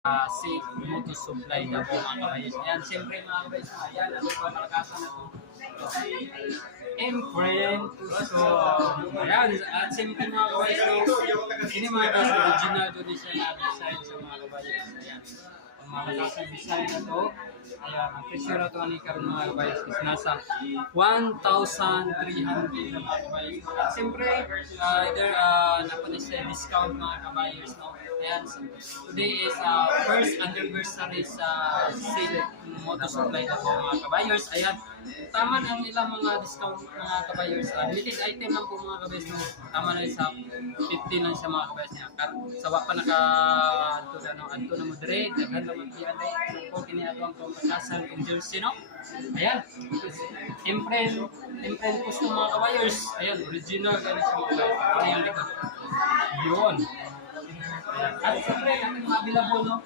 Safe moto supply na po mga kabayos. Ayan, siyempre mga kabayos, ayan, ano po, malakasan na po. Imprint, so, ayan, at siyempre mga kabayos, ini mga kabayos, original doon siya na design sa mga kabayos. Ayan, ang malakasan design na to, ayan, ang presyo na to ni karon mga kabayos is nasa 1,300 na mga kabayos. At siyempre, either napanis sa discount mga kabayos, no? Ayan, today is first anniversary sa sale moto supply na po mga kabayers. Ayan, tama ang ilang mga discount mga kabayers. Limited item lang po mga kabayers. No? Tama na sa 50 lang siya mga kabayers niya. Sawa pa naka-anto na mo dire. Daghan naman diyan ay po kiniato ang pagkasan ng jersey, no? Ayan, imprint gusto mga kabayers. Ayan, original ganun sa mga kabayers. Ayan, likod. Yun. At siyempre, ating mga available, no?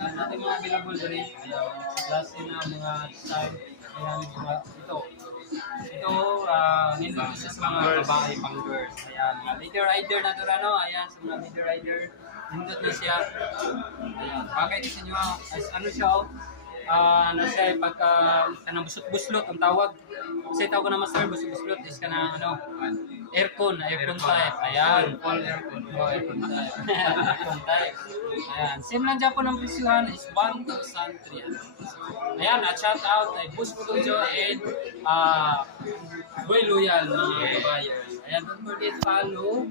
Ating mga available rin. Ayan, klase na mga style. Ayan, ito. Ito, nindot siya sa mga babae pang girls. Ayan, mga leader rider na ito, no? Ayan, sa mga leader rider. Nindot na siya. Ayan, bagay kasi nyo, as ano siya, ano siya, pagka kanang busot-buslot ang tawag. Kasi tawag ko na master, busot-buslot is kanang ano, aircon type. Ayan, all aircon. Oh, aircon type. Aircon type. Ayan, same lang dyan po ng presyohan is 1,300. Ayan, at shout out ay Bus Studio and Boy Loyal mga kabayers. Ayan, don't forget follow